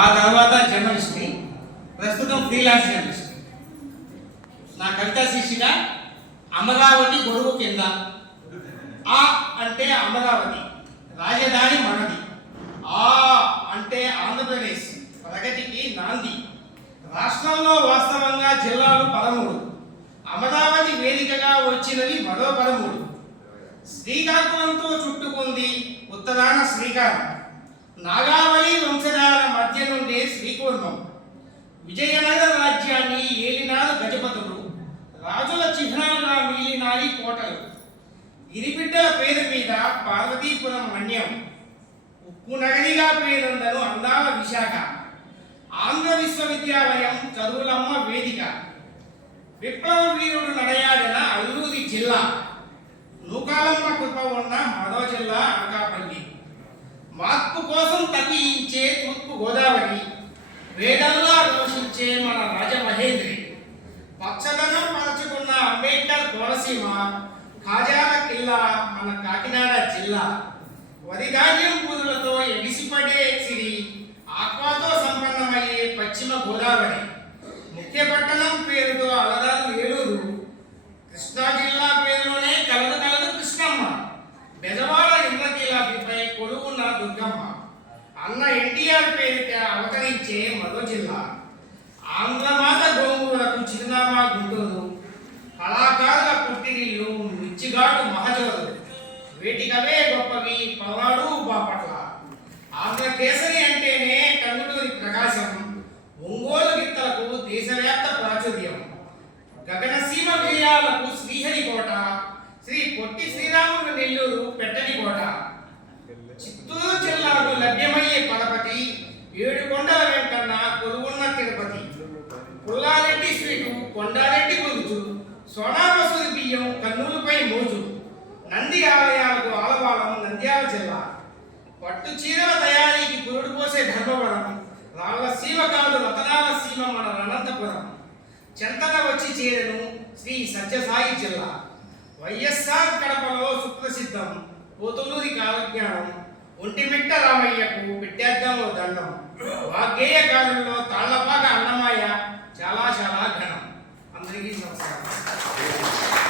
ఆ తర్వాత జర్నలిస్ట్ని, ప్రస్తుతం ఫ్రీలాన్స్ జర్నలిస్ట్. నా కవితా శీర్షిక అమరావతి గొడుగు కింద. ఆ అంటే అమరావతి, రాజధాని మనది. ఆ అంటే ఆంధ్రప్రదేశ్, ప్రగతికి నాంది. రాష్ట్రంలో వాస్తవంగా జిల్లాలు 13, అమరావతి వేదికగా వచ్చినవి మరో 13. శ్రీకాకుళంతో చుట్టుకుంది ఉత్తరాన శ్రీకారం, నాగావళి వంశధార మధ్య నుండి శ్రీకూర్మం. విజయనగర రాజ్యాన్ని ఏలినారు గజపతులు, రాజుల చిహ్నాలుగా మిగిలినాయి కోటలు. గిరిబిడ్డల పేరు మీద పార్వతీపురం మన్యం, ఉక్కు నగరిగా పేరొందను అందాల విశాఖ. ఆంధ్ర విశ్వవిద్యాలయం చదువులమ్మ వేదిక, విప్లవ వీరుడు నడయాడిన అల్లూరి జిల్లా. నూకాలమ్మ కృప ఉన్న మరో జిల్లా అనకాపల్లి. మార్పు కోసం తప్పించే తూర్పు గోదావరి, వేడల్లా రోషించే మన రాజమహేంద్రి. పచ్చదనం పరచుకున్న అంబేద్కర్ కోనసీమ, ఖాజాల కిల్లా మన కాకినాడ జిల్లా. వరి ధాన్యం పూరులతో ఎగిసిపడే సిరి, ఆక్వాతో సంపన్నమయ్యే పశ్చిమ గోదావరి. ముఖ్య పట్టణం పేరుతో అలరారు ఏలూరు, కృష్ణా జిల్లా పేరులోనే కలదు కలదు కృష్ణమ్మ. బెజవాడ ఇంద్రకీలాద్రిపై కొలువున్న దుర్గమ్మ. అన్న ఎన్టీఆర్ పేరిట అవతరించే మరో జిల్లా. ఆంధ్రమాత గోంగూరకు చిరునామా గుంటూరు, కళాకారుల పుట్టినిల్లు మిర్చిఘాటు మహజోరు. వేటికవే గొప్పవి పల్నాడు బాపట్ల. ఆంధ్రకేసరి అంటేనే టంగుటూరి ప్రకాశం, ఒంగోలు గిత్తలకు దేశవ్యాప్త ప్రాచుర్యం. గగనసీమ విజయాలకు శ్రీహరికోట, శ్రీ పొట్టి శ్రీరాములు నెల్లూరు పెట్టని కోట. చిత్తూరు జిల్లాకు లభ్యమయ్యే పరపతి, ఏడుకొండల వెంకన్న కొలువున్న తిరుపతి. పుల్లారెడ్డి స్వీటు, కొండారెడ్డి గొలుసు, సోనా మసూరి బియ్యం కన్నులపై మోజు. నంది ఆలయాలకు ఆలవాలం నంద్యాల జిల్లా. పట్టు చీరల తయారీకి పురుడు పోసే ధర్మవరం, రాళ్ల సీమ కాదు రతనాల సీమ మన అనంతపురం. చెంతన వచ్చి చేరను శ్రీ సత్యసాయి జిల్లా. వైఎస్ఆర్ కడపలో సుప్రసిద్ధం పోతులూరి కాలజ్ఞానం. ఒంటిమిట్ట రామయ్యకు పెట్టేద్దాంలో దండం. వాగ్గేయకారుల్లో తాళ్లపాక అన్నమయ్య చాలా చాలా ఘనం. అందరికీ నమస్కారం.